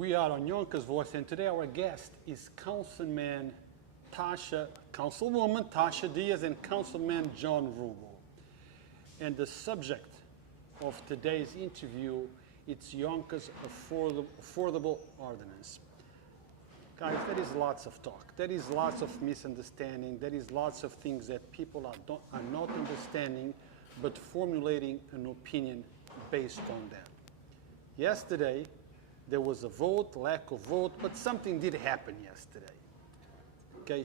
We are on Yonkers Voice, and today our guest is Councilwoman Tasha Diaz and Councilman John Rubbo. And the subject of today's interview, it's Yonkers Affordable Ordinance. Guys, there is lots of talk. There is lots of misunderstanding. There is lots of things that people are not understanding, but formulating an opinion based on that. Yesterday, there was a vote, lack of vote, but something did happen yesterday. Okay?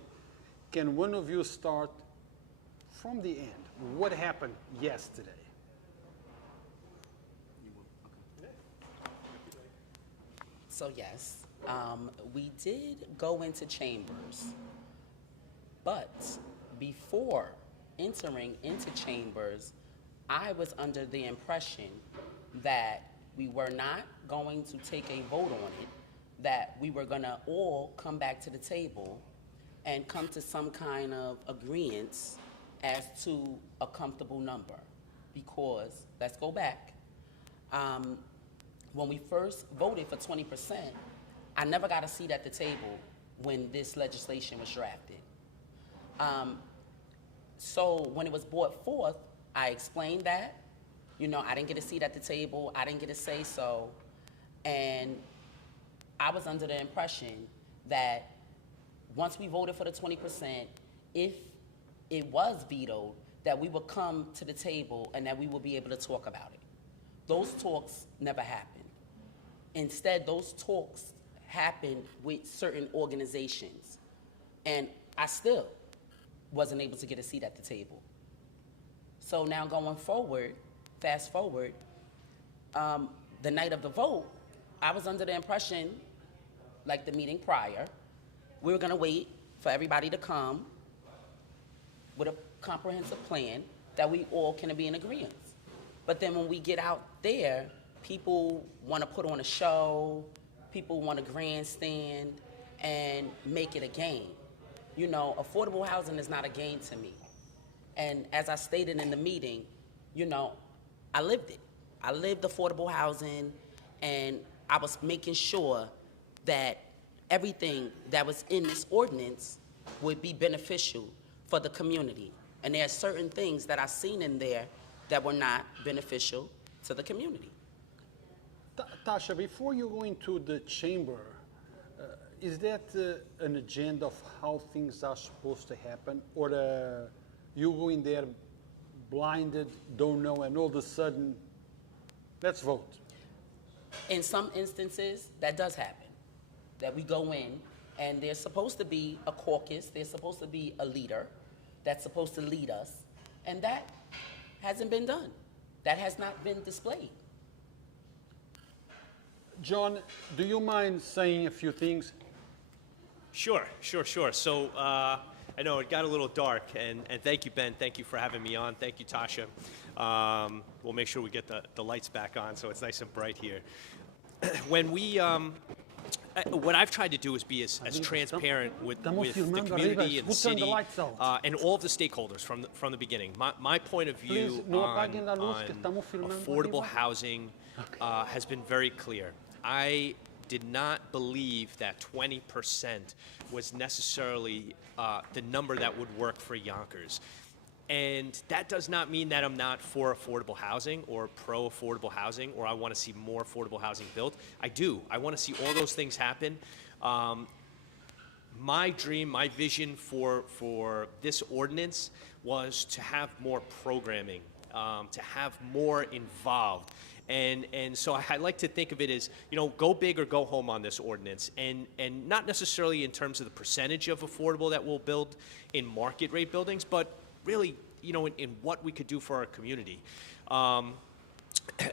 Can one of you start from the end? What happened yesterday? So yes, we did go into chambers, but before entering into chambers, I was under the impression that we were not going to take a vote on it, that we were gonna all come back to the table and come to some kind of agreement as to a comfortable number. Because, let's go back, when we first voted for 20%, I never got a seat at the table when this legislation was drafted. So when it was brought forth, I explained that. You know, I didn't get a seat at the table, I didn't get a say so, and I was under the impression that once we voted for the 20%, if it was vetoed, that we would come to the table and that we would be able to talk about it. Those talks never happened. Instead, those talks happened with certain organizations, and I still wasn't able to get a seat at the table. So now going forward, fast forward, the night of the vote, I was under the impression, like the meeting prior, we were gonna wait for everybody to come with a comprehensive plan that we all can be in agreement. But then when we get out there, people wanna put on a show, people wanna grandstand and make it a game. You know, affordable housing is not a game to me. And as I stated in the meeting, you know, I lived it. I lived affordable housing, and I was making sure that everything that was in this ordinance would be beneficial for the community. And there are certain things that I've seen in there that were not beneficial to the community. Tasha, before you go into the chamber, is that an agenda of how things are supposed to happen? Or you go in there blinded, don't know, and all of a sudden, let's vote? In some instances, that does happen. That we go in, and there's supposed to be a caucus, there's supposed to be a leader that's supposed to lead us, and that hasn't been done. That has not been displayed. John, do you mind saying a few things? Sure. So I know it got a little dark, and thank you, Ben. Thank you for having me on. Thank you, Tasha. We'll make sure we get the lights back on so it's nice and bright here. When we, what I've tried to do is be as transparent with the community and the city and all of the stakeholders from the beginning. My point of view on affordable housing has been very clear. I did not believe that 20% was necessarily the number that would work for Yonkers. And that does not mean that I'm not for affordable housing or pro-affordable housing, or I want to see more affordable housing built. I do. I want to see all those things happen. My dream, my vision for this ordinance was to have more programming, to have more involved. And so I like to think of it as, you know, go big or go home on this ordinance, and not necessarily in terms of the percentage of affordable that we'll build in market rate buildings, but really, you know, in what we could do for our community.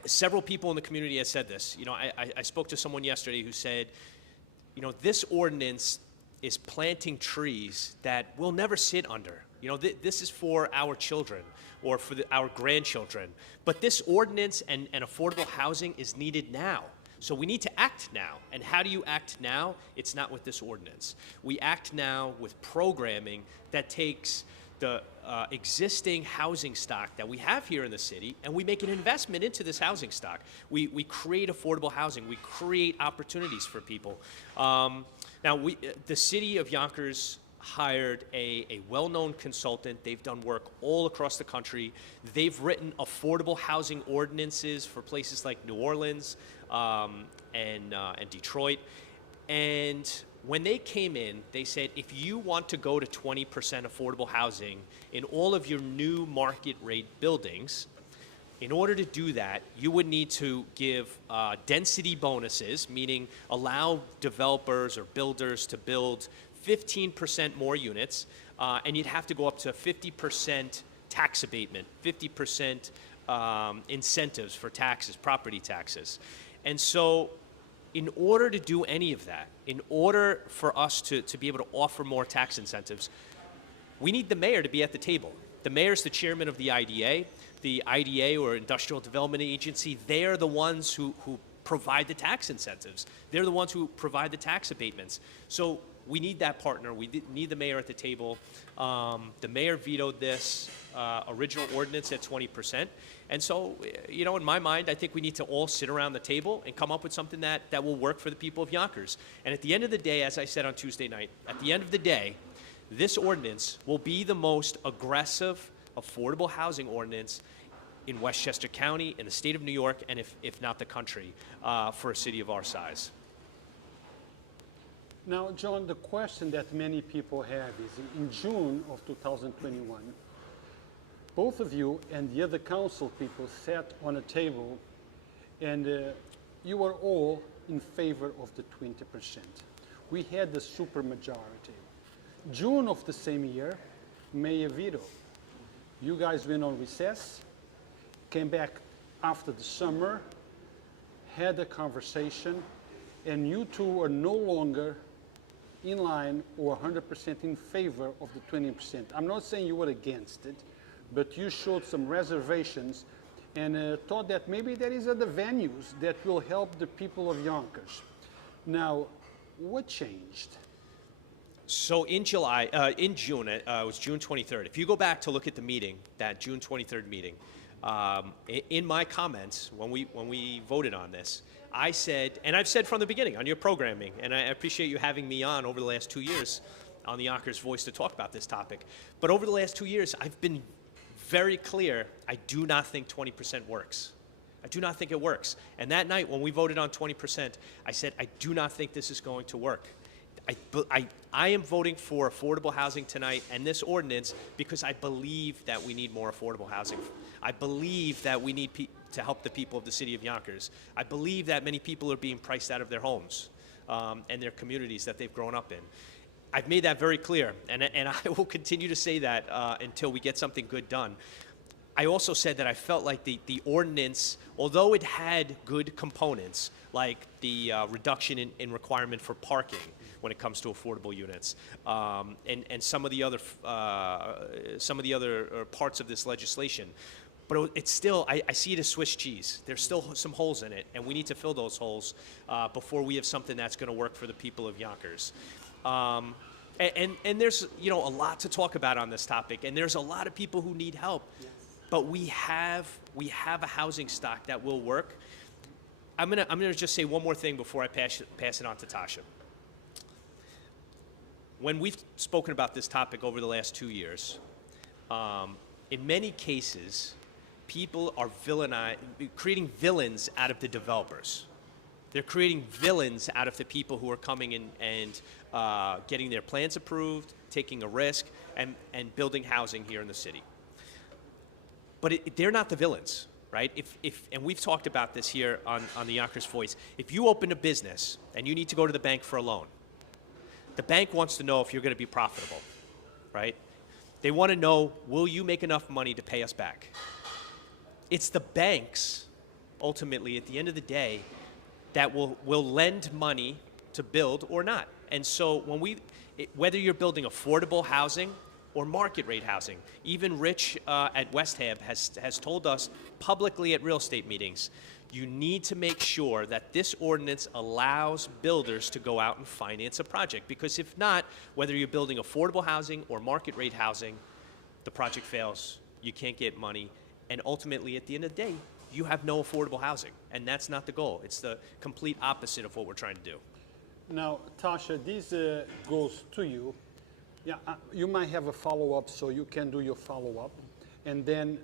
Several people in the community have said this. You know, I spoke to someone yesterday who said, you know, this ordinance is planting trees that we'll never sit under. You know, this is for our children or for our grandchildren. But this ordinance and affordable housing is needed now. So we need to act now. And how do you act now? It's not with this ordinance. We act now with programming that takes the existing housing stock that we have here in the city, and we make an investment into this housing stock. We create affordable housing. We create opportunities for people. Now, the city of Yonkers hired a well-known consultant. They've done work all across the country. They've written affordable housing ordinances for places like New Orleans and Detroit. And when they came in, they said, if you want to go to 20% affordable housing in all of your new market rate buildings, in order to do that, you would need to give density bonuses, meaning allow developers or builders to build 15% more units, and you'd have to go up to 50% tax abatement, 50% incentives for taxes, property taxes. And so in order to do any of that, in order for us to be able to offer more tax incentives, we need the mayor to be at the table. The mayor's the chairman of the IDA. The IDA, or Industrial Development Agency, they're the ones who provide the tax incentives. They're the ones who provide the tax abatements. So we need that partner. We need the mayor at the table. The mayor vetoed this original ordinance at 20%. And so, you know, in my mind, I think we need to all sit around the table and come up with something that will work for the people of Yonkers. And at the end of the day, as I said on Tuesday night, at the end of the day, this ordinance will be the most aggressive affordable housing ordinance in Westchester County, in the state of New York, and if not the country, for a city of our size. Now, John, the question that many people have is, in June of 2021, both of you and the other council people sat on a table, and you were all in favor of the 20%. We had the supermajority. June of the same year, Mayor veto. You guys went on recess, came back after the summer, had a conversation, and you two are no longer in line or 100% in favor of the 20%. I'm not saying you were against it, but you showed some reservations and thought that maybe there is other venues that will help the people of Yonkers. Now, what changed? So in June, it was June 23rd. If you go back to look at the meeting, that June 23rd meeting, in my comments when we voted on this, I said, and I've said from the beginning on your programming, and I appreciate you having me on over the last 2 years on the Yonkers Voice to talk about this topic. But over the last 2 years, I've been very clear, I do not think 20% works. I do not think it works. And that night when we voted on 20%, I said, I do not think this is going to work. I am voting for affordable housing tonight and this ordinance because I believe that we need more affordable housing. I believe that we need to help the people of the city of Yonkers. I believe that many people are being priced out of their homes and their communities that they've grown up in. I've made that very clear, and I will continue to say that until we get something good done. I also said that I felt like the ordinance, although it had good components, like the reduction in requirement for parking when it comes to affordable units, and some of the other parts of this legislation, but it's still, I see it as Swiss cheese. There's still some holes in it, and we need to fill those holes before we have something that's going to work for the people of Yonkers. And there's, you know, a lot to talk about on this topic, and there's a lot of people who need help. Yes. But we have a housing stock that will work. I'm gonna just say one more thing before I pass it on to Tasha. When we've spoken about this topic over the last 2 years, in many cases, people are creating villains out of the developers. They're creating villains out of the people who are coming in and getting their plans approved, taking a risk, and building housing here in the city. But they're not the villains, right? And we've talked about this here on the Yonkers Voice. If you open a business and you need to go to the bank for a loan, the bank wants to know if you're going to be profitable, right? They want to know, will you make enough money to pay us back? It's the banks, ultimately, at the end of the day, that will lend money to build or not. And so whether you're building affordable housing or market rate housing, even Rich at West Hab has told us publicly at real estate meetings, you need to make sure that this ordinance allows builders to go out and finance a project. Because if not, whether you're building affordable housing or market rate housing, the project fails, you can't get money, and ultimately, at the end of the day, you have no affordable housing, and that's not the goal. It's the complete opposite of what we're trying to do. Now, Tasha, this goes to you. Yeah, you might have a follow-up, so you can do your follow-up, and then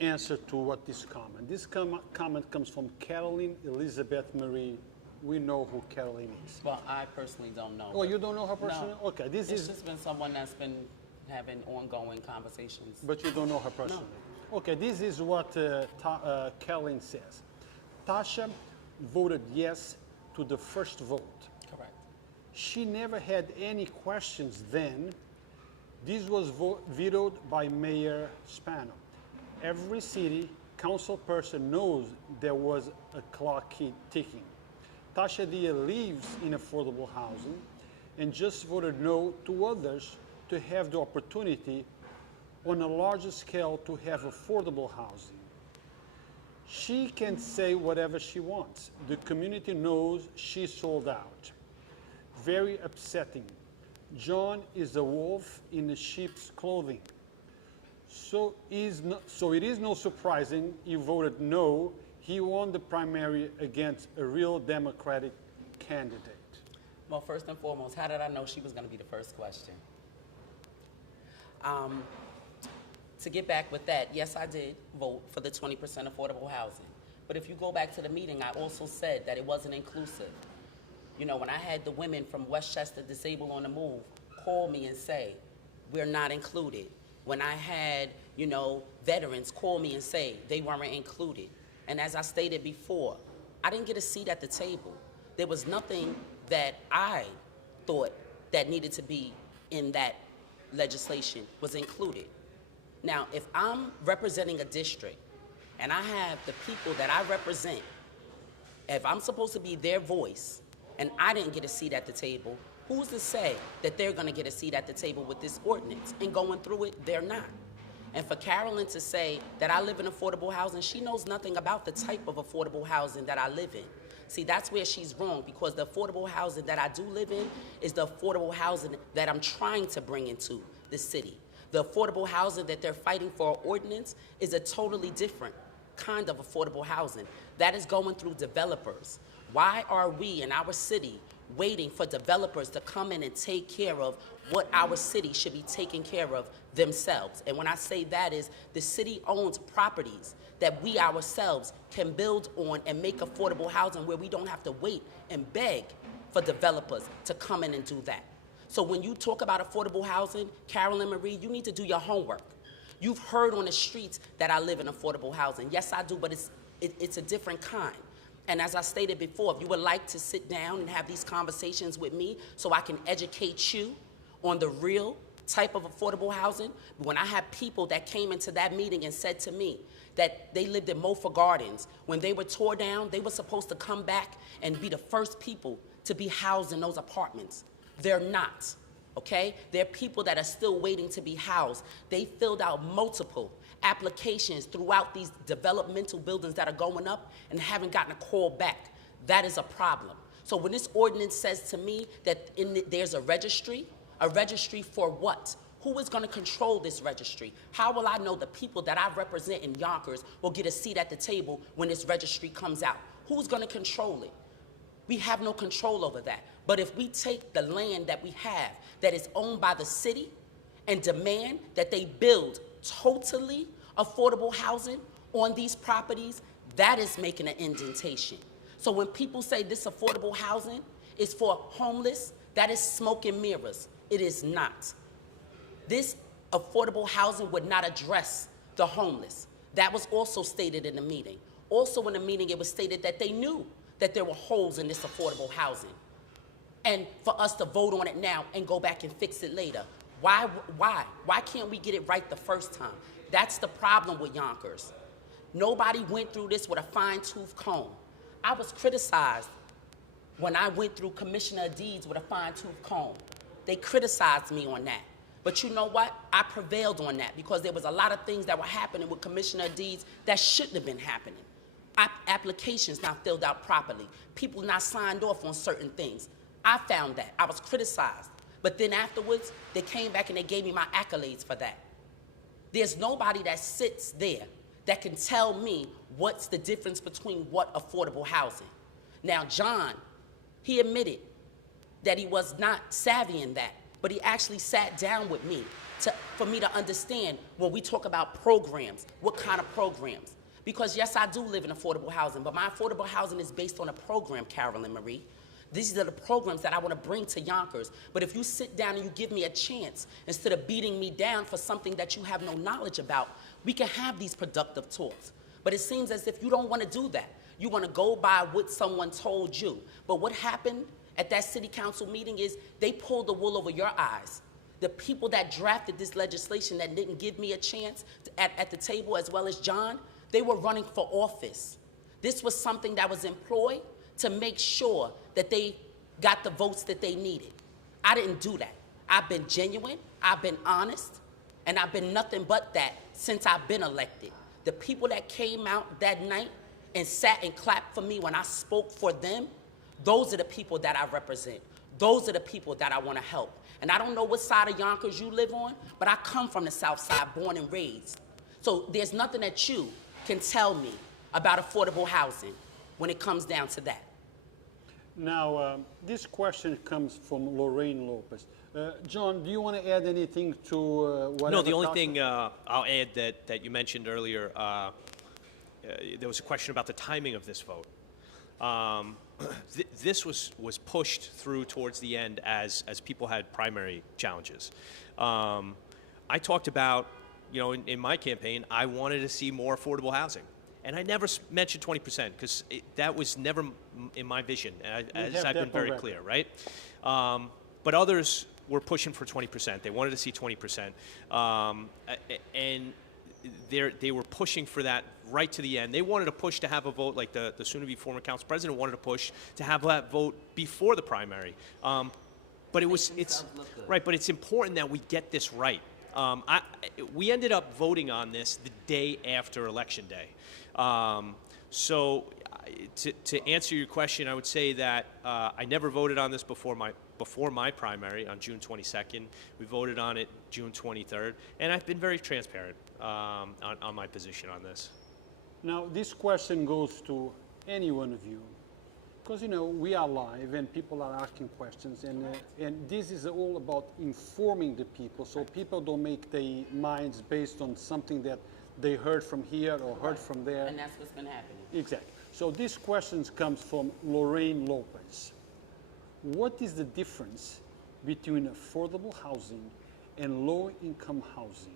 answer to what this comment. This comment comes from Caroline Elizabeth Marie. We know who Caroline is. Well, I personally don't know. Oh, you don't know her personally? No. Okay, this It's is, just been someone that's been having ongoing conversations. but you don't know her personally. Okay, this is what Caroline says. Tasha voted yes to the first vote. Correct. She never had any questions then. This was vetoed by Mayor Spano. Every city council person knows there was a clock ticking. Tasha Diaz lives in affordable housing and just voted no to others to have the opportunity on a larger scale to have affordable housing. She can say whatever she wants. The community knows she sold out. Very upsetting. John is a wolf in sheep's clothing. So it is no surprising he voted no. He won the primary against a real Democratic candidate. Well, first and foremost, how did I know she was going to be the first question? To get back with that, yes, I did vote for the 20% affordable housing. But if you go back to the meeting, I also said that it wasn't inclusive. You know, when I had the women from Westchester Disabled on the Move call me and say, we're not included. When I had, you know, veterans call me and say they weren't included. And as I stated before, I didn't get a seat at the table. There was nothing that I thought that needed to be in that legislation was included. Now, if I'm representing a district and I have the people that I represent, if I'm supposed to be their voice and I didn't get a seat at the table, who's to say that they're gonna get a seat at the table with this ordinance? And going through it, they're not. And for Carolyn to say that I live in affordable housing, she knows nothing about the type of affordable housing that I live in. See, that's where she's wrong, because the affordable housing that I do live in is the affordable housing that I'm trying to bring into the city. The affordable housing that they're fighting for, an ordinance, is a totally different kind of affordable housing that is going through developers. Why are we in our city waiting for developers to come in and take care of what our city should be taking care of themselves? And when I say that is, the city owns properties that we ourselves can build on and make affordable housing where we don't have to wait and beg for developers to come in and do that. So when you talk about affordable housing, Carolyn Marie, you need to do your homework. You've heard on the streets that I live in affordable housing. Yes, I do, but it's a different kind. And as I stated before, if you would like to sit down and have these conversations with me so I can educate you on the real type of affordable housing, when I had people that came into that meeting and said to me that they lived in Mofa Gardens, when they were tore down, they were supposed to come back and be the first people to be housed in those apartments. They're not, okay? There are people that are still waiting to be housed. They filled out multiple applications throughout these developmental buildings that are going up and haven't gotten a call back. That is a problem. So when this ordinance says to me that there's a registry for what? Who is going to control this registry? How will I know the people that I represent in Yonkers will get a seat at the table when this registry comes out? Who's going to control it? We have no control over that. But if we take the land that we have that is owned by the city and demand that they build totally affordable housing on these properties, that is making an indentation. So when people say this affordable housing is for homeless, that is smoke and mirrors. It is not. This affordable housing would not address the homeless. That was also stated in the meeting. Also in the meeting, it was stated that they knew that there were holes in this affordable housing. And for us to vote on it now and go back and fix it later. Why can't we get it right the first time? That's the problem with Yonkers. Nobody went through this with a fine-tooth comb. I was criticized when I went through Commissioner Deeds with a fine-tooth comb. They criticized me on that. But you know what? I prevailed on that because there was a lot of things that were happening with Commissioner Deeds that shouldn't have been happening. Applications not filled out properly. People not signed off on certain things. I found that. I was criticized. But then afterwards, they came back and they gave me my accolades for that. There's nobody that sits there that can tell me what's the difference between what affordable housing. Now, John, he admitted that he was not savvy in that, but he actually sat down with me for me to understand when we talk about programs, what kind of programs. Because yes, I do live in affordable housing, but my affordable housing is based on a program, Carolyn Marie. These are the programs that I want to bring to Yonkers. But if you sit down and you give me a chance, instead of beating me down for something that you have no knowledge about, we can have these productive talks. But it seems as if you don't want to do that. You want to go by what someone told you. But what happened at that city council meeting is they pulled the wool over your eyes. The people that drafted this legislation that didn't give me a chance at the table, as well as John, they were running for office. This was something that was employed to make sure that they got the votes that they needed. I didn't do that. I've been genuine, I've been honest, and I've been nothing but that since I've been elected. The people that came out that night and sat and clapped for me when I spoke for them, those are the people that I represent. Those are the people that I want to help. And I don't know what side of Yonkers you live on, but I come from the South Side, born and raised. So there's nothing that you can tell me about affordable housing when it comes down to that. Now, this question comes from Lorraine Lopez. John, do you want to add anything to what? No, the only thing I'll add that you mentioned earlier, there was a question about the timing of this vote. This was pushed through towards the end as people had primary challenges. I talked about, in my campaign, I wanted to see more affordable housing. And I never mentioned 20% because that was never in my vision, as I've been very clear, right? But others were pushing for 20%. They wanted to see 20%. And they were pushing for that right to the end. They wanted to push to have a vote, like the soon-to-be former council president wanted to push to have that vote before the primary. But it's important that we get this right. We ended up voting on this the day after Election Day. So to answer your question, I would say that I never voted on this before my primary on June 22nd. We voted on it June 23rd, and I've been very transparent on my position on this. Now, this question goes to any one of you, because we are live and people are asking questions, and this is all about informing the people, so people don't make their minds based on something that they heard from here or heard from there. And that's what's been happening. Exactly. So this question comes from Lorraine Lopez. What is the difference between affordable housing and low-income housing?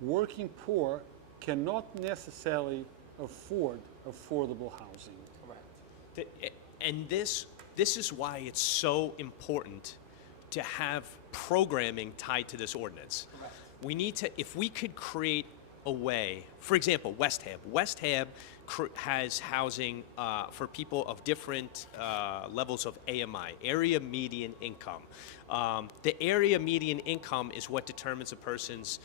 Working poor cannot necessarily afford affordable housing. Correct. And this is why it's so important to have programming tied to this ordinance. Correct. We need to, if we could create a way, for example, West Hab has housing for people of different levels of AMI, area median income. The area median income is what determines a person's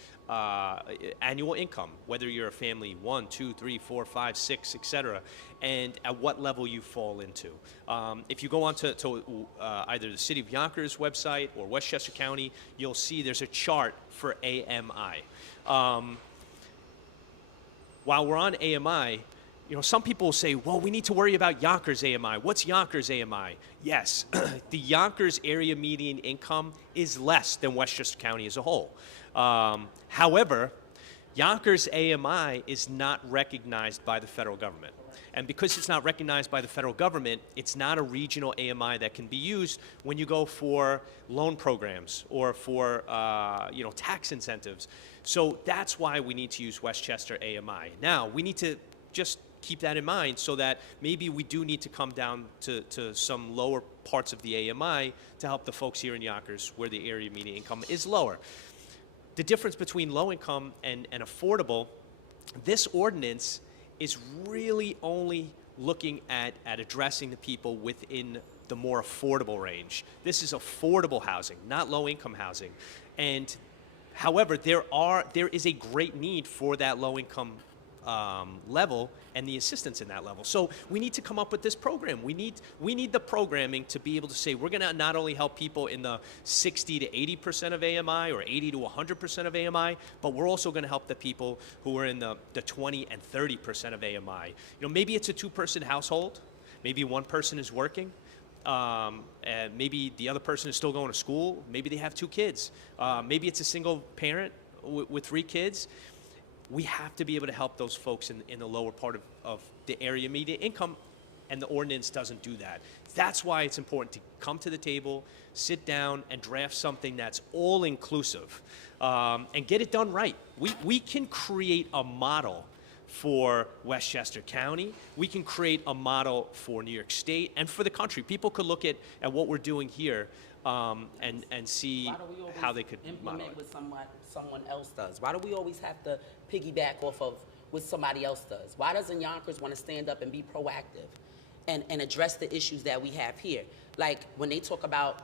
annual income, whether you're a family 1, 2, 3, 4, 5, 6, etc., and at what level you fall into. If you go on to either the City of Yonkers website or Westchester County, you'll see there's a chart for AMI. While we're on AMI, some people will say, well, we need to worry about Yonkers AMI. What's Yonkers AMI? Yes, the Yonkers area median income is less than Westchester County as a whole. However, Yonkers AMI is not recognized by the federal government. And because it's not recognized by the federal government, it's not a regional AMI that can be used when you go for loan programs or for tax incentives. So that's why we need to use Westchester AMI. Now, we need to just keep that in mind so that maybe we do need to come down to some lower parts of the AMI to help the folks here in Yonkers where the area median income is lower. The difference between low income and affordable, this ordinance is really only looking at addressing the people within the more affordable range. This is affordable housing, not low income housing. And however, there is a great need for that low income level and the assistance in that level. So we need to come up with this program. We need the programming to be able to say we're going to not only help people in the 60 to 80% of AMI or 80 to 100% of AMI, but we're also going to help the people who are in the 20 and 30% of AMI. You know, maybe it's a two-person household. Maybe one person is working. And maybe the other person is still going to school. Maybe they have two kids. Maybe it's a single parent with 3 kids. We have to be able to help those folks in the lower part of the area median income, and the ordinance doesn't do that. That's why it's important to come to the table, sit down, and draft something that's all-inclusive, and get it done right. We can create a model for Westchester County. We can create a model for New York State and for the country. People could look at what we're doing here and see how they could model it. With someone else does? Why do we always have to piggyback off of what somebody else does? Why doesn't Yonkers want to stand up and be proactive and address the issues that we have here? Like when they talk about,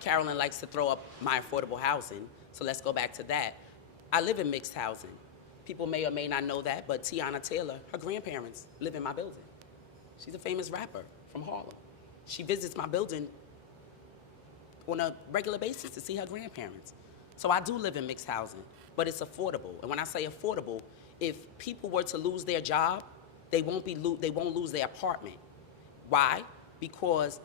Carolyn likes to throw up my affordable housing, so let's go back to that. I live in mixed housing. People may or may not know that, but Tiana Taylor, her grandparents live in my building. She's a famous rapper from Harlem. She visits my building on a regular basis to see her grandparents. So I do live in mixed housing, but it's affordable. And when I say affordable, if people were to lose their job, they won't lose their apartment. Why? Because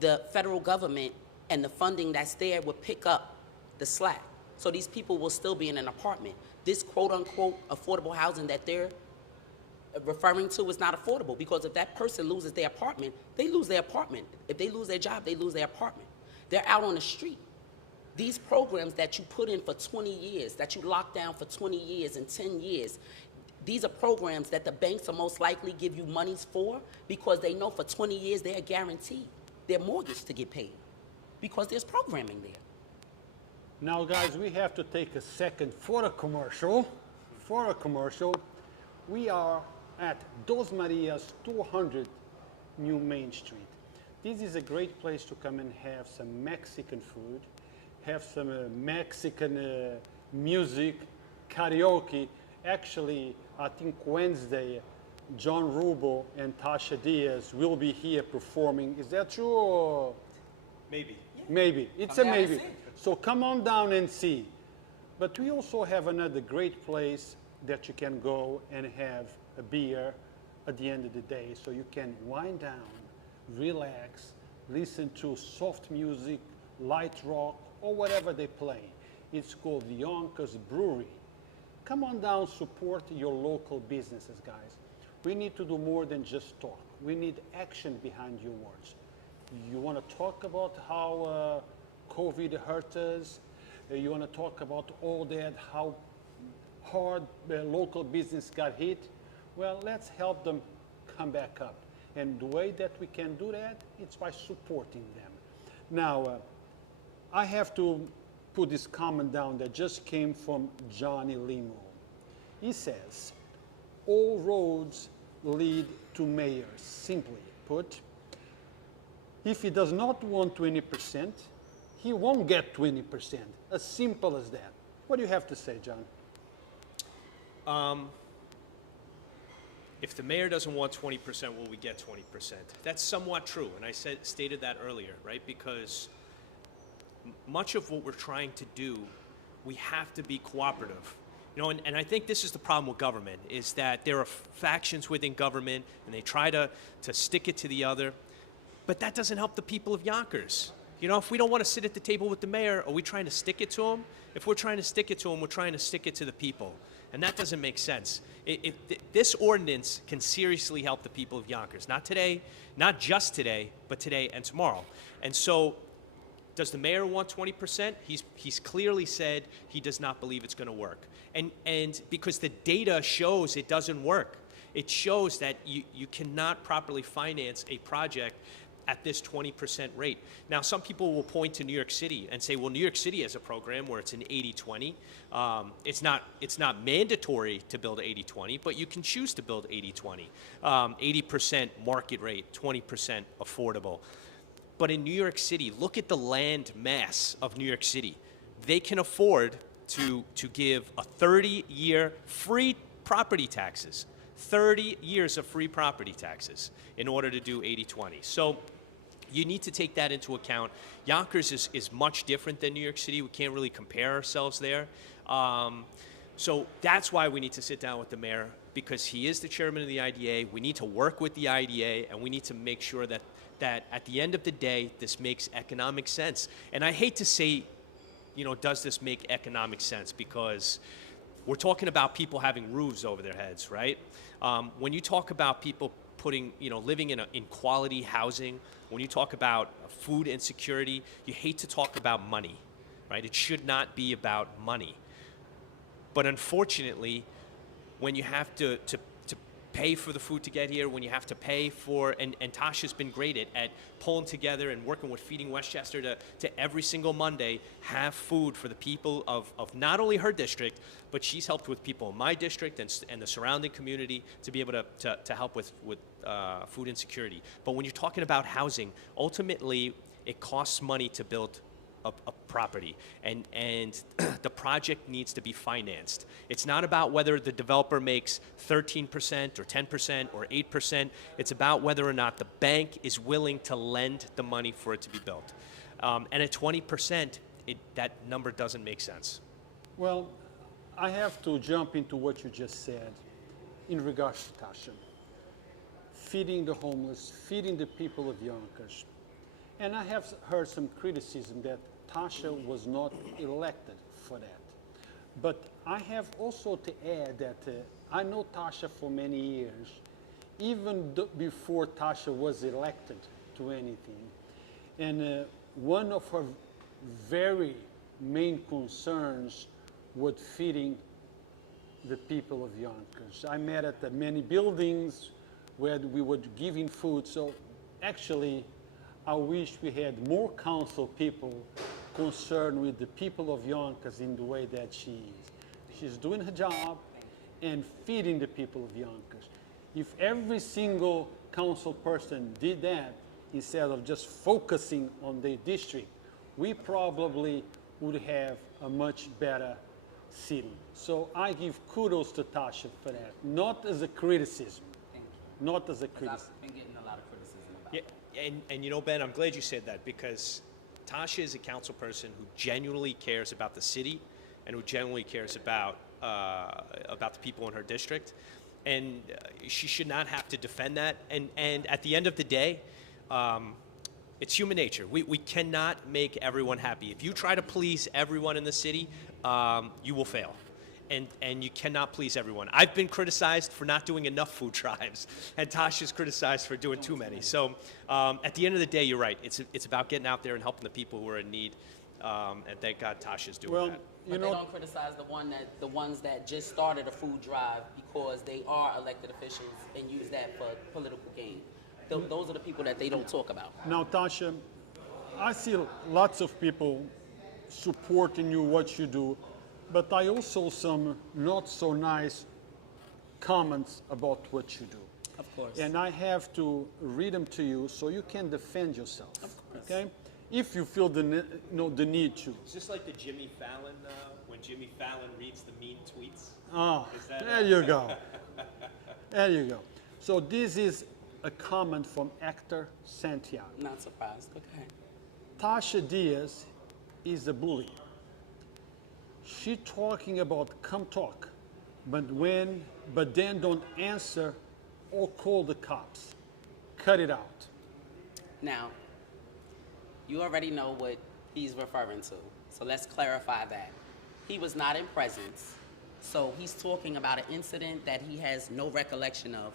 the federal government and the funding that's there will pick up the slack. So these people will still be in an apartment. This quote-unquote affordable housing that they're referring to is not affordable, because if that person loses their apartment, they lose their apartment. If they lose their job, they lose their apartment. They're out on the street. These programs that you put in for 20 years, that you lock down for 20 years and 10 years, these are programs that the banks are most likely give you monies for, because they know for 20 years they're guaranteed their mortgage to get paid, because there's programming there. Now, guys, we have to take a second for a commercial. We are at Dos Marias 200 New Main Street. This is a great place to come and have some Mexican food, have some Mexican music, karaoke. Actually, I think Wednesday, John Rubbo and Tasha Diaz will be here performing. Is that true? Or? Maybe. Maybe. It's a maybe. So come on down and see. But we also have another great place that you can go and have a beer at the end of the day. So you can wind down, relax, listen to soft music, light rock, or whatever they play. It's called the Yonkers Brewery. Come on down, support your local businesses, guys. We need to do more than just talk. We need action behind your words. You want to talk about how COVID hurt us? You want to talk about all that, how hard local business got hit? Well, let's help them come back up. And the way that we can do that, it's by supporting them. Now, I have to put this comment down that just came from Johnny Limo. He says, all roads lead to mayors. Simply put, if he does not want 20%, he won't get 20%. As simple as that. What do you have to say, John? If the mayor doesn't want 20%, will we get 20%? That's somewhat true, and I stated that earlier, right? Because much of what we're trying to do, we have to be cooperative. You know, and I think this is the problem with government, is that there are factions within government, and they try to stick it to the other, but that doesn't help the people of Yonkers. You know, if we don't want to sit at the table with the mayor, are we trying to stick it to him? If we're trying to stick it to him, we're trying to stick it to the people. And that doesn't make sense. This ordinance can seriously help the people of Yonkers. Not today, not just today, but today and tomorrow. And so, does the mayor want 20%? He's clearly said he does not believe it's going to work. And because the data shows it doesn't work. It shows that you cannot properly finance a project at this 20% rate. Now, some people will point to New York City and say, well, New York City has a program where it's an 80-20. It's not mandatory to build 80-20, but you can choose to build 80-20. 80% market rate, 20% affordable. But in New York City, look at the land mass of New York City. They can afford to give a 30-year free property taxes. 30 years of free property taxes in order to do 80/20. So you need to take that into account. Yonkers is much different than New York City. We can't really compare ourselves there. So that's why we need to sit down with the mayor, because he is the chairman of the IDA. We need to work with the IDA, and we need to make sure that at the end of the day, this makes economic sense. And I hate to say, does this make economic sense? Because we're talking about people having roofs over their heads, right? When you talk about people living in quality housing, when you talk about food insecurity, you hate to talk about money, right? It should not be about money. But unfortunately, when you have to pay for the food to get here, when you have to pay for, and Tasha's been great at pulling together and working with Feeding Westchester to every single Monday have food for the people of not only her district, but she's helped with people in my district and the surrounding community to be able to help with food insecurity. But when you're talking about housing, ultimately it costs money to build a property, and the project needs to be financed. It's not about whether the developer makes 13% or 10% or 8%. It's about whether or not the bank is willing to lend the money for it to be built. And at 20%, that number doesn't make sense. Well, I have to jump into what you just said in regards to Tasha. Feeding the homeless, feeding the people of Yonkers. And I have heard some criticism that Tasha was not elected for that. But I have also to add that I know Tasha for many years, even before Tasha was elected to anything. And one of her very main concerns was feeding the people of Yonkers. I met at many buildings where we were giving food. So actually, I wish we had more council people concerned with the people of Yonkers in the way that she is. She's doing her job and feeding the people of Yonkers. If every single council person did that, instead of just focusing on their district, we probably would have a much better city. So I give kudos to Tasha for that, not as a criticism. Not as a criticism. I've been getting a lot of criticism about Yeah. And Ben, I'm glad you said that, because Tasha is a council person who genuinely cares about the city and who genuinely cares about the people in her district. And she should not have to defend that. And at the end of the day, it's human nature. We cannot make everyone happy. If you try to please everyone in the city, you will fail. And you cannot please everyone. I've been criticized for not doing enough food drives, and Tasha's criticized for doing too many. So at the end of the day, you're right. It's about getting out there and helping the people who are in need. And thank God Tasha's doing that. But they don't criticize the ones that just started a food drive because they are elected officials and use that for political gain. Those are the people that they don't talk about. Now, Tasha, I see lots of people supporting you, what you do, but I also some not so nice comments about what you do. Of course. And I have to read them to you so you can defend yourself. Of course. Okay? If you feel the need to. Is this like the Jimmy Fallon, when Jimmy Fallon reads the mean tweets? Oh, Is that, there you go. There you go. So this is a comment from actor Santiago. Not surprised. Okay. Tasha Diaz is a bully. She talking about come talk, but then don't answer or call the cops. Cut it out. Now, you already know what he's referring to, so let's clarify that. He was not in presence, so he's talking about an incident that he has no recollection of.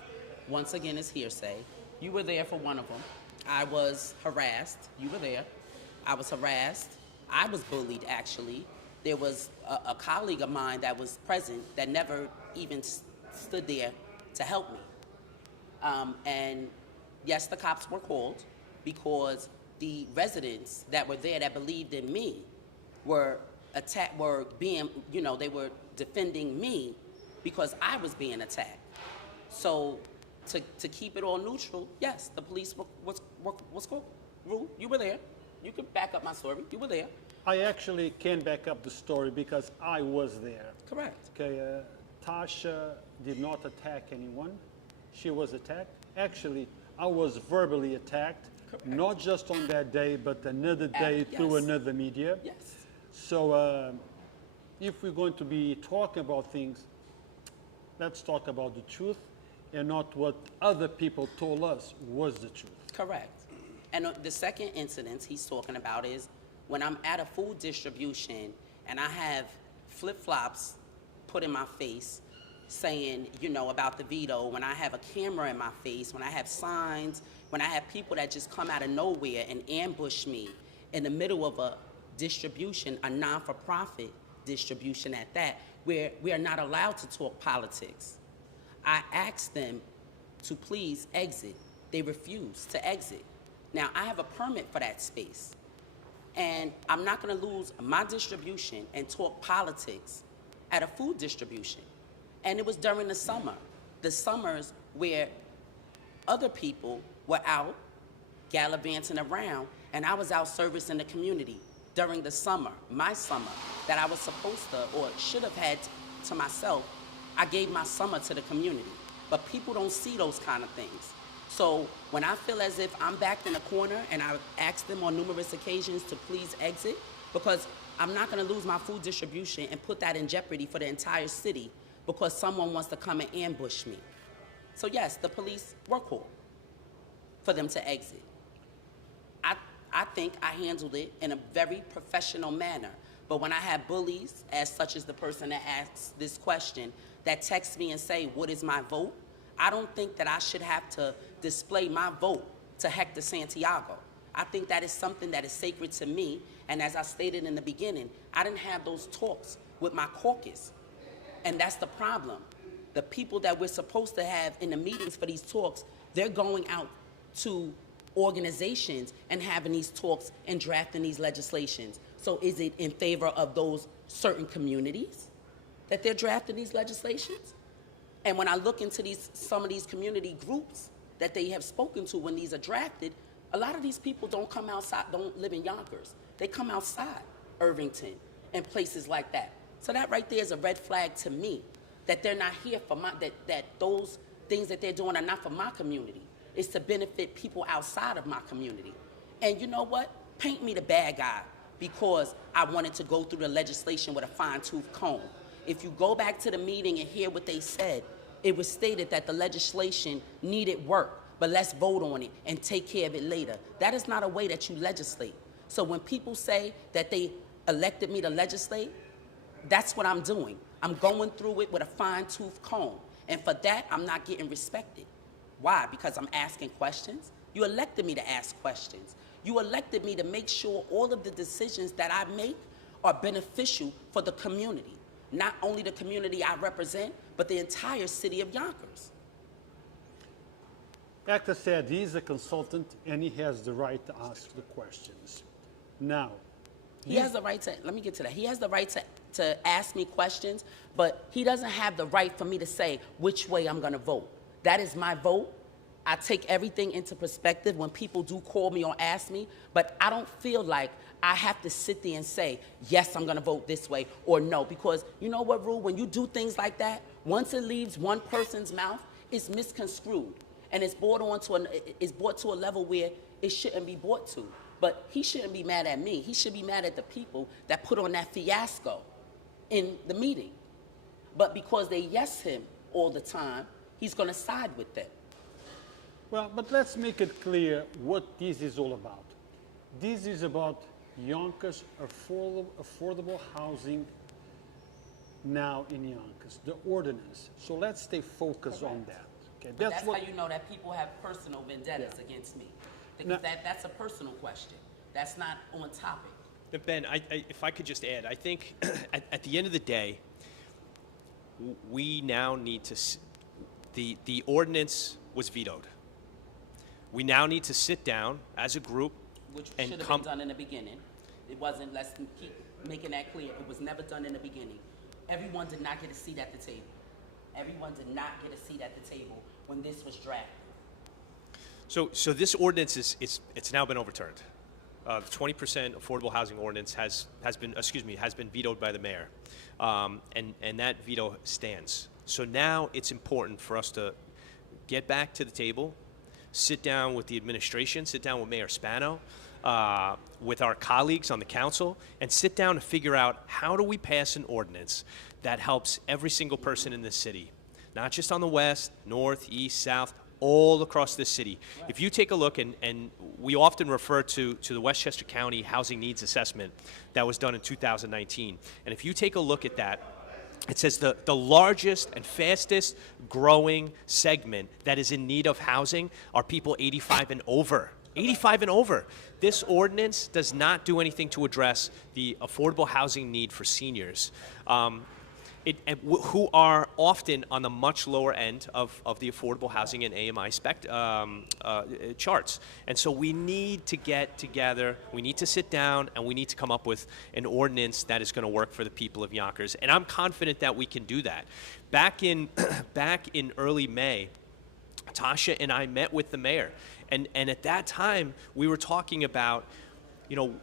Once again, it's hearsay. You were there for one of them. I was harassed. You were there. I was harassed. I was bullied, actually. There was a colleague of mine that was present that never even stood there to help me. And yes, the cops were called because the residents that were there that believed in me were being, they were defending me because I was being attacked. So to keep it all neutral, yes, the police was called. Rue, you were there. You could back up my story. You were there. I actually can back up the story because I was there. Correct. Okay, Tasha did not attack anyone. She was attacked. Actually, I was verbally attacked, not just on that day, but another day through Yes. another media. Yes. So if we're going to be talking about things, let's talk about the truth and not what other people told us was the truth. Correct. And the second incident he's talking about is when I'm at a food distribution and I have flip-flops put in my face saying, you know, about the veto, when I have a camera in my face, when I have signs, when I have people that just come out of nowhere and ambush me in the middle of a distribution, a non-for-profit distribution at that, where we are not allowed to talk politics. I asked them to please exit. They refused to exit. Now, I have a permit for that space, and I'm not going to lose my distribution and talk politics at a food distribution. And it was during the summer, the summers where other people were out gallivanting around, and I was out servicing the community during the summer, my summer, that I was supposed to or should have had to myself. I gave my summer to the community, but people don't see those kind of things. So when I feel as if I'm backed in a corner and I asked them on numerous occasions to please exit, because I'm not going to lose my food distribution and put that in jeopardy for the entire city because someone wants to come and ambush me. So yes, the police were called for them to exit. I think I handled it in a very professional manner. But when I have bullies, as such as the person that asks this question, that text me and say, what is my vote? I don't think that I should have to display my vote to Hector Santiago. I think that is something that is sacred to me. And as I stated in the beginning, I didn't have those talks with my caucus. And that's the problem. The people that we're supposed to have in the meetings for these talks, they're going out to organizations and having these talks and drafting these legislations. So is it in favor of those certain communities that they're drafting these legislations? And when I look into some of these community groups that they have spoken to when these are drafted, a lot of these people don't come outside, don't live in Yonkers. They come outside Irvington and places like that. So that right there is a red flag to me, that they're not here for that those things that they're doing are not for my community. It's to benefit people outside of my community. And you know what? Paint me the bad guy because I wanted to go through the legislation with a fine-tooth comb. If you go back to the meeting and hear what they said, it was stated that the legislation needed work, but let's vote on it and take care of it later. That is not a way that you legislate. So when people say that they elected me to legislate, that's what I'm doing. I'm going through it with a fine-tooth comb. And for that, I'm not getting respected. Why? Because I'm asking questions? You elected me to ask questions. You elected me to make sure all of the decisions that I make are beneficial for the community. Not only the community I represent, but the entire city of Yonkers. Hector said he's a consultant and he has the right to ask the questions. Now, He has the right to, let me get to that. He has the right to ask me questions, but he doesn't have the right for me to say which way I'm going to vote. That is my vote. I take everything into perspective when people do call me or ask me, but I don't feel like I have to sit there and say, yes, I'm going to vote this way, or no, because you know what, Rue? When you do things like that, once it leaves one person's mouth, it's misconstrued, and it's brought to a level where it shouldn't be brought to. But he shouldn't be mad at me. He should be mad at the people that put on that fiasco in the meeting. But because they yes him all the time, he's going to side with them. well, but let's make it clear what this is all about. This is about Yonkers affordable housing now in Yonkers, the ordinance. So let's stay focused on that. Okay, But that's how you know that people have personal vendettas against me. Because Now- that's a personal question. That's not on topic. But Ben, if I could just add, I think at the end of the day, we now need to, the ordinance was vetoed. We now need to sit down as a group Which and should have come. been done in the beginning. It wasn't, let's keep making that clear. It was never done in the beginning. Everyone did not get a seat at the table. Everyone did not get a seat at the table when this was drafted. So this ordinance it's now been overturned. The 20% affordable housing ordinance has been vetoed by the mayor, and that veto stands. So now it's important for us to get back to the table, sit down with the administration, sit down with Mayor Spano, with our colleagues on the council, and sit down and figure out how do we pass an ordinance that helps every single person in this city, not just on the west, north, east, south, all across this city. If you take a look, and we often refer to the Westchester County Housing Needs Assessment that was done in 2019, and if you take a look at that, it says the largest and fastest growing segment that is in need of housing are people 85 and over. 85 and over. This ordinance does not do anything to address the affordable housing need for seniors, who are often on the much lower end of the affordable housing and AMI charts. And so we need to get together, we need to sit down, and we need to come up with an ordinance that is going to work for the people of Yonkers. And I'm confident that we can do that. Back in early May, Tasha and I met with the mayor. And at that time, we were talking about,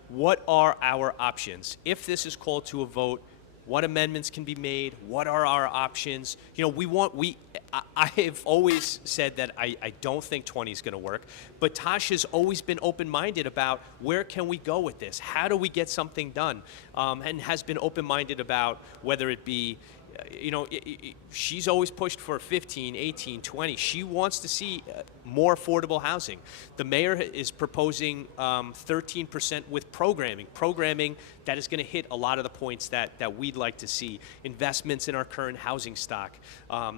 what are our options? If this is called to a vote, what amendments can be made? What are our options? I have always said that I don't think 20 is going to work, but Tasha's always been open-minded about where can we go with this? How do we get something done? And has been open-minded about whether it be, she's always pushed for 15, 18, 20. She wants to see more affordable housing. The mayor is proposing 13% with programming that is going to hit a lot of the points that we'd like to see. Investments in our current housing stock,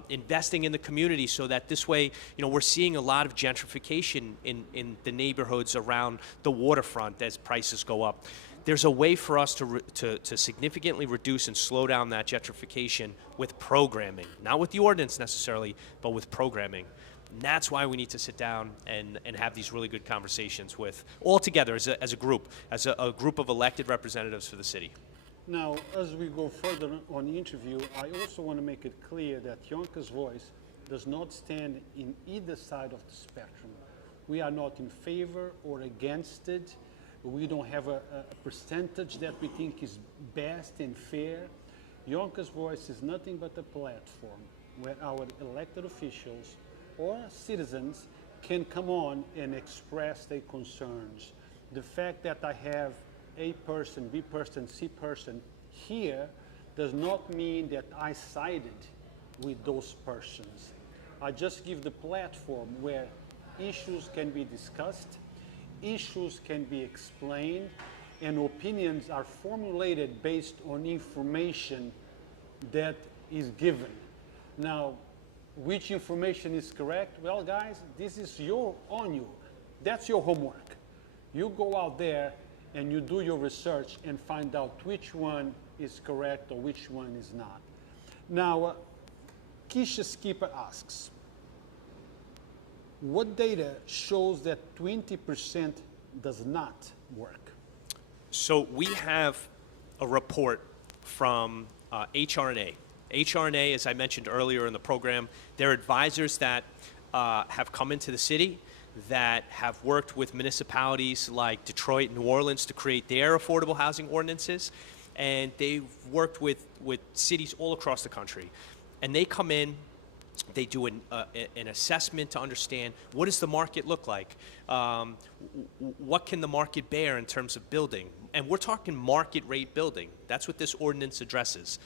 investing in the community so that this way, we're seeing a lot of gentrification in the neighborhoods around the waterfront as prices go up. There's a way for us to significantly reduce and slow down that gentrification with programming, not with the ordinance necessarily, but with programming. And that's why we need to sit down and have these really good conversations with all together as a group of elected representatives for the city. Now, as we go further on the interview, I also want to make it clear that Yonkers Voice does not stand in either side of the spectrum. We are not in favor or against it. We don't have a percentage that we think is best and fair. Yonkers Voice is nothing but a platform where our elected officials or citizens can come on and express their concerns. The fact that I have A person, B person, C person here does not mean that I sided with those persons. I just give the platform where issues can be discussed, issues can be explained, and opinions are formulated based on information that is given. Now, which information is correct? Well, guys, this is on you. That's your homework. You go out there and you do your research and find out which one is correct or which one is not. Now, Keisha Skipper asks, what data shows that 20% does not work? So we have a report from HRNA. HRNA, as I mentioned earlier in the program, they're advisors that have come into the city, that have worked with municipalities like Detroit and New Orleans to create their affordable housing ordinances, and they've worked with cities all across the country. And they come in, they do an assessment to understand what does the market look like, what can the market bear in terms of building, and we're talking market rate building. That's what this ordinance addresses.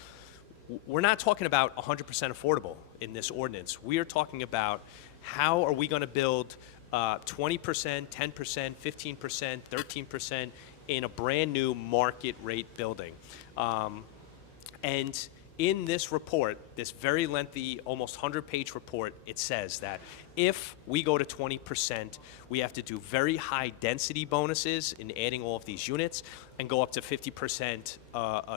We're not talking about 100% affordable in this ordinance. We are talking about how are we going to build 20%, 10%, 15%, 13% in a brand new market rate building. And in this report, this very lengthy, almost 100-page report, it says that if we go to 20%, we have to do very high density bonuses in adding all of these units and go up to 50%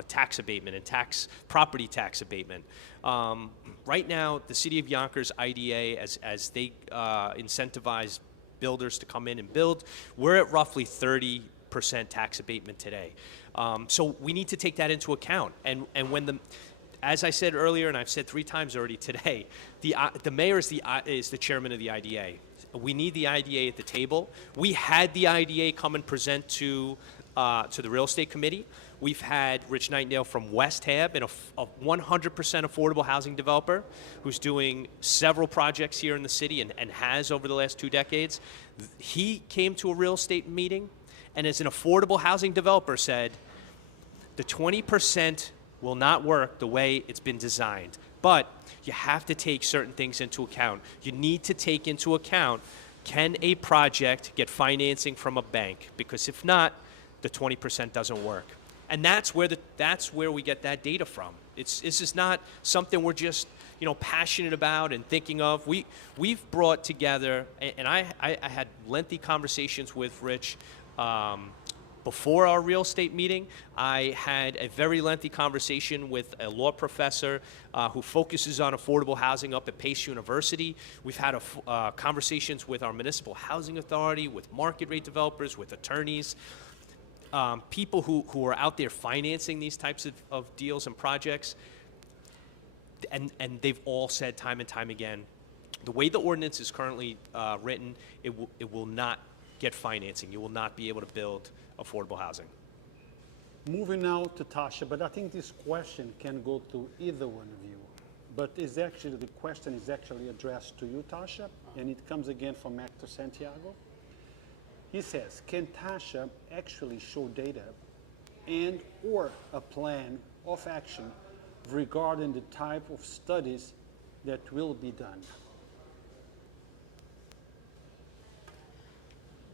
tax abatement and property tax abatement. Right now, the City of Yonkers IDA, as they incentivize builders to come in and build, we're at roughly 30% tax abatement today. So we need to take that into account. And when as I said earlier, and I've said 3 times already today, the mayor is the chairman of the IDA. We need the IDA at the table. We had the IDA come and present to to the real estate committee. We've had Rich Nightingale from West Hab, a 100% affordable housing developer who's doing several projects here in the city and has over the last 2 decades. He came to a real estate meeting and as an affordable housing developer said, the 20% will not work the way it's been designed, but you have to take certain things into account. You need to take into account, can a project get financing from a bank? Because if not, the 20% doesn't work. And that's where we get that data from. This is not something we're just passionate about and thinking of. We've brought together, and I had lengthy conversations with Rich before our real estate meeting. I had a very lengthy conversation with a law professor who focuses on affordable housing up at Pace University. We've had conversations with our municipal housing authority, with market rate developers, with attorneys. People who are out there financing these types of deals and projects, and they've all said time and time again, the way the ordinance is currently written, it will not get financing. You will not be able to build affordable housing. Moving now to Tasha, but I think this question can go to either one of you. But the question is actually addressed to you, Tasha, and it comes again from Hector Santiago. He says, can Tasha actually show data and or a plan of action regarding the type of studies that will be done?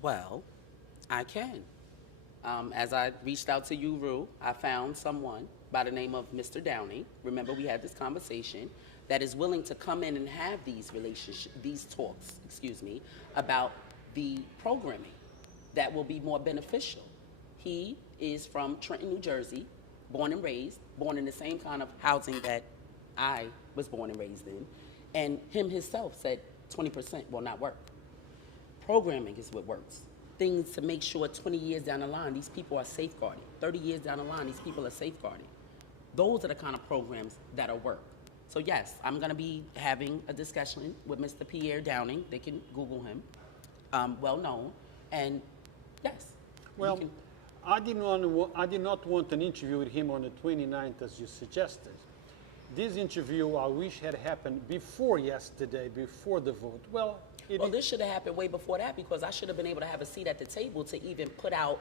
Well, I can. As I reached out to you, Rue, I found someone by the name of Mr. Downey. Remember, we had this conversation that is willing to come in and have these talks, about the programming that will be more beneficial. He is from Trenton, New Jersey, born and raised, born in the same kind of housing that I was born and raised in. And him himself said 20% will not work. Programming is what works. Things to make sure 20 years down the line, these people are safeguarded. 30 years down the line, these people are safeguarded. Those are the kind of programs that'll work. So yes, I'm gonna be having a discussion with Mr. Pierre Downing. They can Google him, well known, and yes. Well, I did not want an interview with him on the 29th as you suggested. This interview I wish had happened before yesterday, before the vote. Well, this should have happened way before that because I should have been able to have a seat at the table to even put out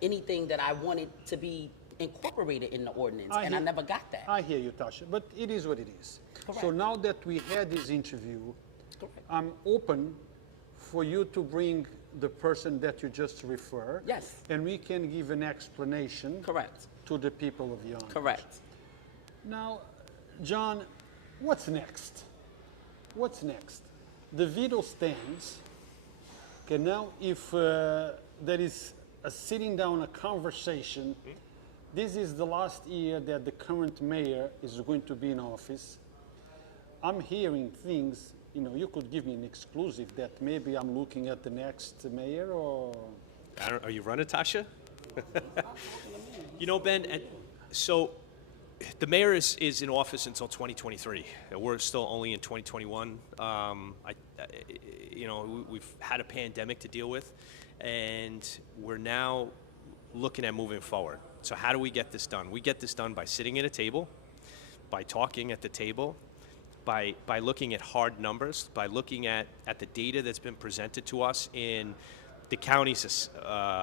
anything that I wanted to be incorporated in the ordinance, and I never got that. I hear you, Tasha, but it is what it is. Correct. So now that we had this interview, Correct. I'm open for you to bring the person that you just refer. Yes. And we can give an explanation. Correct. To the people of Yonkers. Correct. Now, John, what's next? What's next? The veto stands. Okay, now if there is a sitting down, a conversation, this is the last year that the current mayor is going to be in office. I'm hearing things, you could give me an exclusive that maybe I'm looking at the next mayor or... Are you running, Tasha? Ben, so the mayor is in office until 2023. We're still only in 2021. We've had a pandemic to deal with, and we're now looking at moving forward. So how do we get this done? We get this done by sitting at a table, by talking at the table, by looking at hard numbers, by looking at the data that's been presented to us in the county's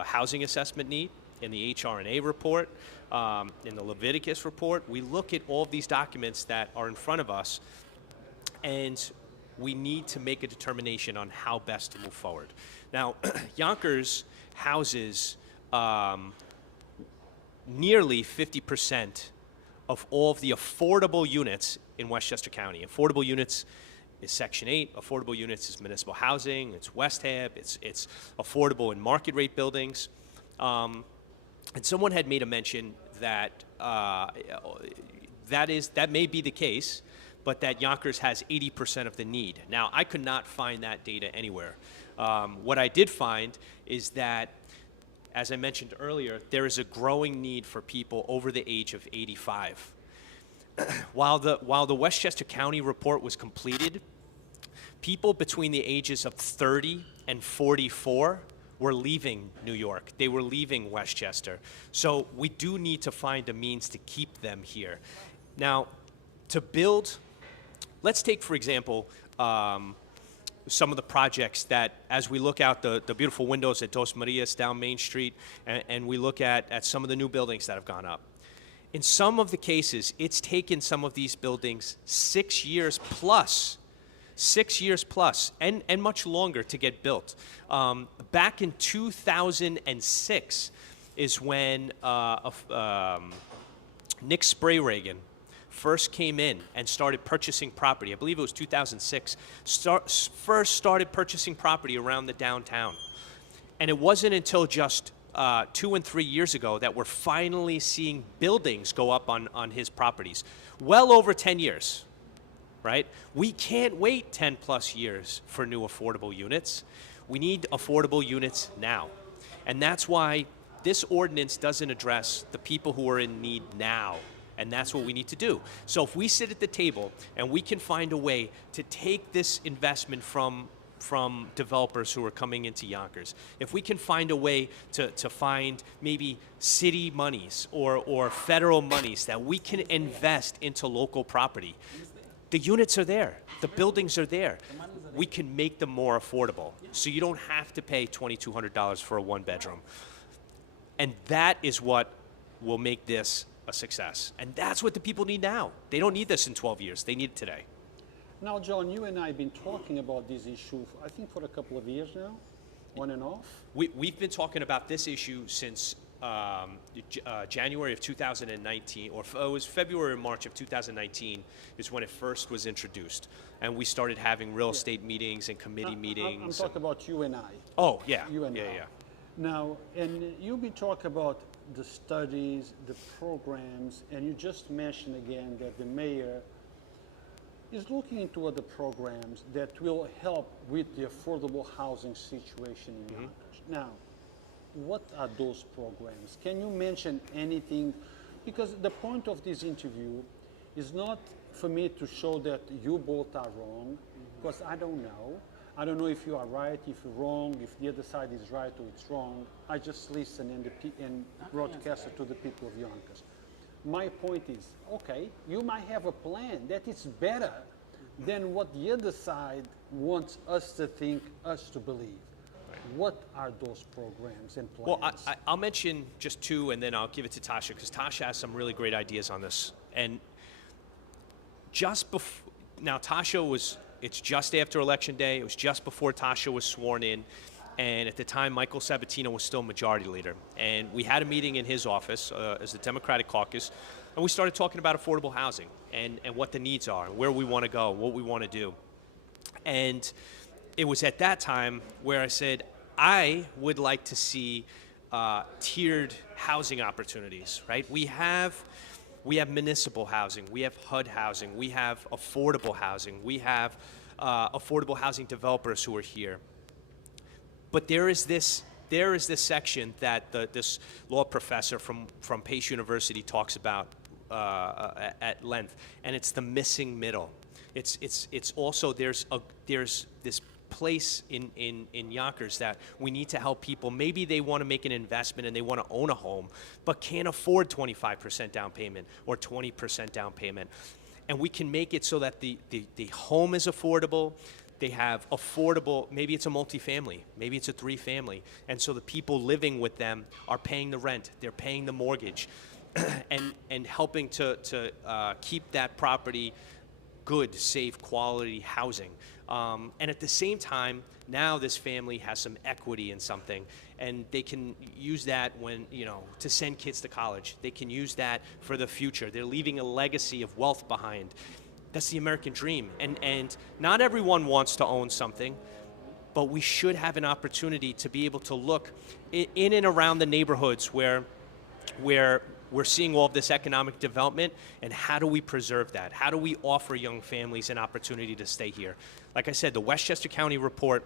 housing assessment need, in the HR&A report, in the Leviticus report. We look at all of these documents that are in front of us, and we need to make a determination on how best to move forward. Now, Yonkers houses nearly 50% of all of the affordable units in Westchester County. Affordable units is Section 8. Affordable units is municipal housing. It's West Hab. It's affordable in market rate buildings. And someone had made a mention that that may be the case, but that Yonkers has 80% of the need. Now, I could not find that data anywhere. What I did find is that, as I mentioned earlier, there is a growing need for people over the age of 85. While the Westchester County report was completed, people between the ages of 30 and 44 were leaving New York. They were leaving Westchester. So we do need to find a means to keep them here. Now, to build, let's take, for example, some of the projects that, as we look out the beautiful windows at Dos Marias down Main Street, and we look at some of the new buildings that have gone up. In some of the cases, it's taken some of these buildings 6 years plus, and much longer to get built. Back in 2006 is when Nick Sprayregan first came in and started purchasing property. I believe it was 2006. First started purchasing property around the downtown. And it wasn't until just 2 and 3 years ago that we're finally seeing buildings go up on his properties. Well over 10 years, right? We can't wait 10 plus years for new affordable units. We need affordable units now. And that's why this ordinance doesn't address the people who are in need now. And that's what we need to do. So if we sit at the table and we can find a way to take this investment from developers who are coming into Yonkers, if we can find a way to find maybe city monies or federal monies that we can invest into local property, the units are there, the buildings are there. We can make them more affordable. So you don't have to pay $2,200 for a one bedroom. And that is what will make this a success. And that's what the people need now. They don't need this in 12 years. They need it today. Now, John, you and I have been talking about this issue, I think, for a couple of years now, on and off. We've been talking about this issue since January of 2019, or it was February or March of 2019 is when it first was introduced. And we started having real estate meetings and committee meetings. I'm talking about you and I. Oh, yeah. You and I. Yeah. Now, and you've been talking about the studies, the programs, and you just mentioned again that the mayor is looking into other programs that will help with the affordable housing situation in Yonkers. Now, what are those programs? Can you mention anything? Because the point of this interview is not for me to show that you both are wrong, because I don't know. I don't know if you are right, if you're wrong, if the other side is right or it's wrong. I just listen and broadcast it to the people of Yonkers. My point is, okay, you might have a plan that is better than what the other side wants us to think, us to believe. What are those programs and plans? Well, I'll mention just two, and then I'll give it to Tasha, because Tasha has some really great ideas on this. And just before, now Tasha was, it's just after Election Day. It was just before Tasha was sworn in. And at the time, Michael Sabatino was still majority leader. And we had a meeting in his office as the Democratic caucus. And we started talking about affordable housing and what the needs are, and where we want to go, what we want to do. And it was at that time where I said, I would like to see tiered housing opportunities, right? We have municipal housing, we have HUD housing, we have affordable housing, we have affordable housing developers who are here. But there is this section that this law professor from Pace University talks about at length, and it's the missing middle. It's also there's this place in Yonkers that we need to help people. Maybe they want to make an investment and they want to own a home, but can't afford 25% down payment or 20% down payment. And we can make it so that the home is affordable. They have affordable, maybe it's a multifamily, maybe it's a 3-family. And so the people living with them are paying the rent, they're paying the mortgage, and helping to keep that property good, safe, quality housing. And at the same time, now this family has some equity in something, and they can use that when, to send kids to college. They can use that for the future. They're leaving a legacy of wealth behind. That's the American dream. And not everyone wants to own something, but we should have an opportunity to be able to look in and around the neighborhoods where we're seeing all of this economic development, and how do we preserve that? How do we offer young families an opportunity to stay here? Like I said, the Westchester County report,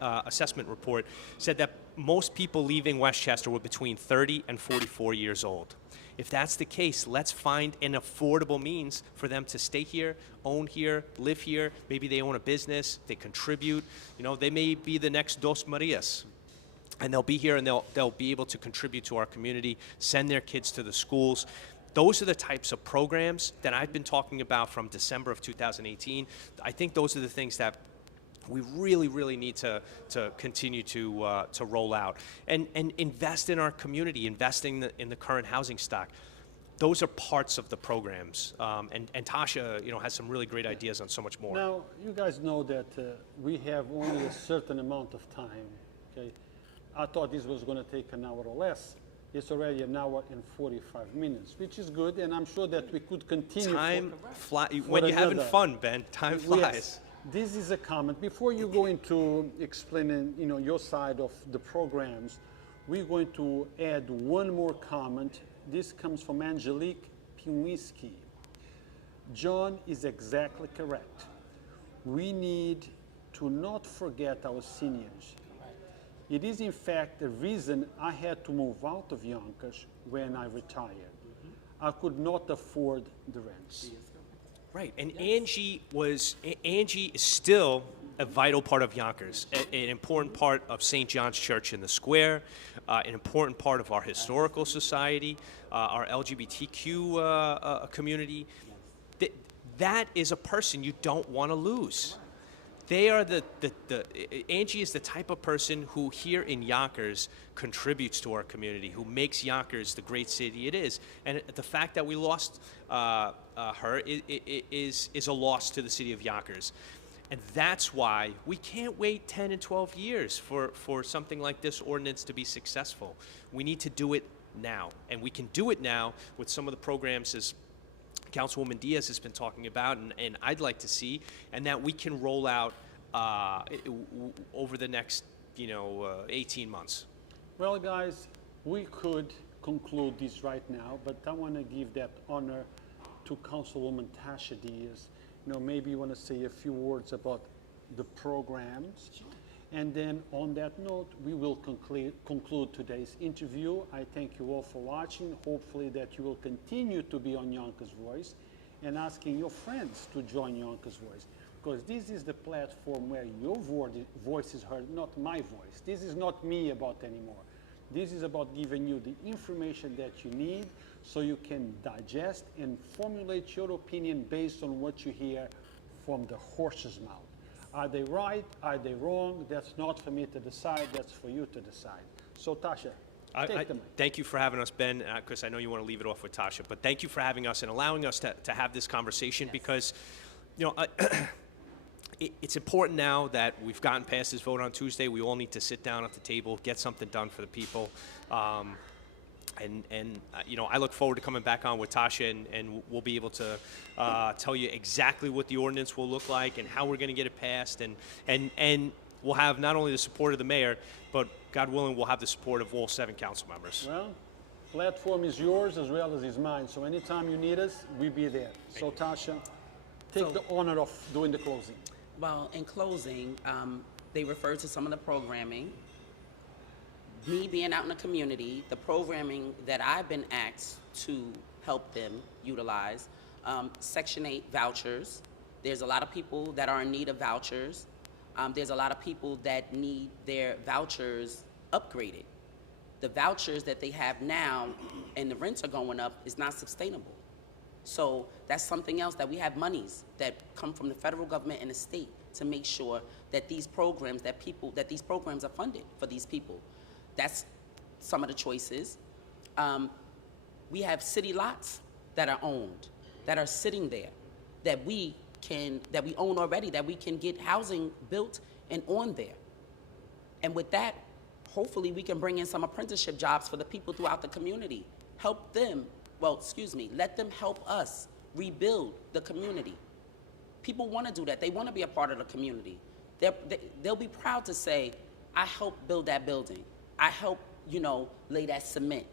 assessment report, said that most people leaving Westchester were between 30 and 44 years old. If that's the case, let's find an affordable means for them to stay here, own here, live here. Maybe they own a business, they contribute. They may be the next Dos Marias. and they'll be here and they'll be able to contribute to our community, send their kids to the schools. Those are the types of programs that I've been talking about from December of 2018. I think those are the things that we really, really need to continue to roll out and invest in our community, investing in the current housing stock. Those are parts of the programs, and Tasha, has some really great ideas on so much more. Now, you guys know that we have only a certain amount of time. Okay, I thought this was going to take an hour or less. It's already an hour and 45 minutes, which is good, and I'm sure that we could continue. Time flies when you're having fun, Ben. Time flies. Yes. This is a comment. Before you go into explaining, your side of the programs, we're going to add one more comment. This comes from Angelique Pinwiski. John is exactly correct. We need to not forget our seniors. It is in fact the reason I had to move out of Yonkers when I retired. I could not afford the rents. Right, and Angie is still a vital part of Yonkers, an important part of St. John's Church in the Square, an important part of our historical society, our LGBTQ community. That is a person you don't want to lose. They are Angie is the type of person who here in Yonkers contributes to our community, who makes Yonkers the great city it is. And the fact that we lost her is a loss to the city of Yonkers. And that's why we can't wait 10 and 12 years for something like this ordinance to be successful. We need to do it now. And we can do it now with some of the programs as Councilwoman Diaz has been talking about, and I'd like to see, and that we can roll out over the next, 18 months. Well, guys, we could conclude this right now, but I want to give that honor to Councilwoman Tasha Diaz. Maybe you want to say a few words about the programs. Sure. And then on that note, we will conclude today's interview. I thank you all for watching. Hopefully that you will continue to be on Yonkers Voice and asking your friends to join Yonkers Voice, because this is the platform where your voice is heard, not my voice. This is not me about anymore. This is about giving you the information that you need so you can digest and formulate your opinion based on what you hear from the horse's mouth. Are they right? Are they wrong? That's not for me to decide. That's for you to decide. So, Tasha, take the mic. Thank you for having us, Ben, because I know you want to leave it off with Tasha. But thank you for having us and allowing us to have this conversation, because, it's important now that we've gotten past this vote on Tuesday. We all need to sit down at the table, get something done for the people. I look forward to coming back on with Tasha, and we'll be able to tell you exactly what the ordinance will look like and how we're going to get it passed, and we'll have not only the support of the mayor, but God willing, we'll have the support of all 7 council members. Well, platform is yours as well as is mine. So anytime you need us, we'll be there. So Tasha, take the honor of doing the closing. Well, in closing, they referred to some of the programming. Me being out in the community, the programming that I've been asked to help them utilize, Section 8 vouchers. There's a lot of people that are in need of vouchers. There's a lot of people that need their vouchers upgraded. The vouchers that they have now and the rents are going up is not sustainable. So that's something else, that we have monies that come from the federal government and the state to make sure that these programs are funded for these people. That's some of the choices. We have city lots that are owned, that are sitting there, that we own already, that we can get housing built and on there. And with that, hopefully we can bring in some apprenticeship jobs for the people throughout the community. Let them help us rebuild the community. People want to do that. They want to be a part of the community. They'll be proud to say, I helped build that building. I helped, lay that cement.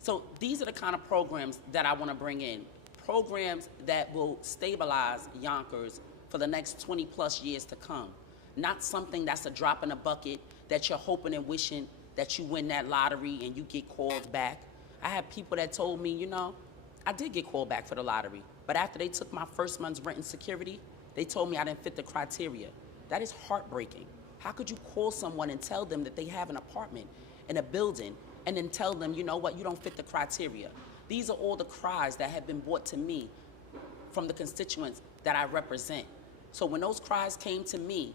So these are the kind of programs that I want to bring in. Programs that will stabilize Yonkers for the next 20 plus years to come. Not something that's a drop in a bucket that you're hoping and wishing that you win that lottery and you get called back. I have people that told me, I did get called back for the lottery, but after they took my first month's rent and security, they told me I didn't fit the criteria. That is heartbreaking. How could you call someone and tell them that they have an apartment in a building and then tell them, you know what, you don't fit the criteria? These are all the cries that have been brought to me from the constituents that I represent. So when those cries came to me,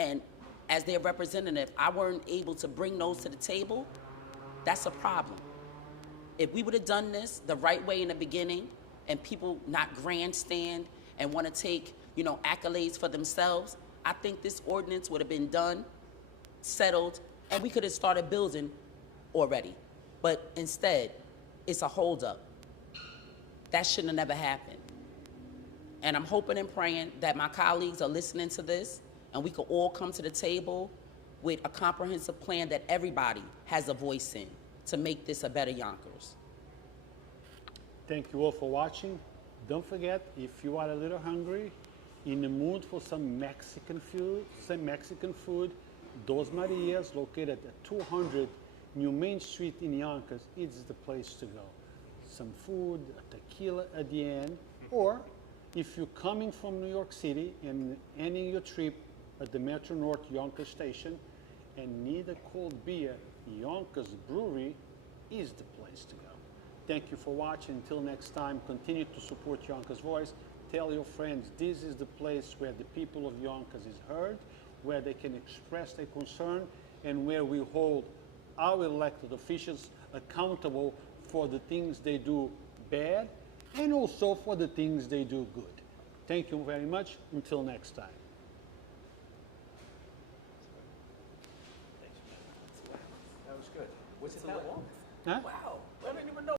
and as their representative, I weren't able to bring those to the table, that's a problem. If we would have done this the right way in the beginning, and people not grandstand and want to take, accolades for themselves, I think this ordinance would have been done, settled, and we could have started building already. But instead, it's a holdup. That shouldn't have never happened. And I'm hoping and praying that my colleagues are listening to this, and we could all come to the table with a comprehensive plan that everybody has a voice in to make this a better Yonkers. Thank you all for watching. Don't forget, if you are a little hungry, in the mood for some Mexican food, Dos Marias, located at 200 New Main Street in Yonkers, it's the place to go. Some food, a tequila at the end, or if you're coming from New York City and ending your trip at the Metro North Yonkers station and need a cold beer, Yonkers Brewery is the place to go. Thank you for watching. Until next time, continue to support Yonkers Voice. Tell your friends this is the place where the people of Yonkers is heard, where they can express their concern, and where we hold our elected officials accountable for the things they do bad and also for the things they do good. Thank you very much. Until next time. That was good. Was it that long? Huh? Wow, I didn't even know.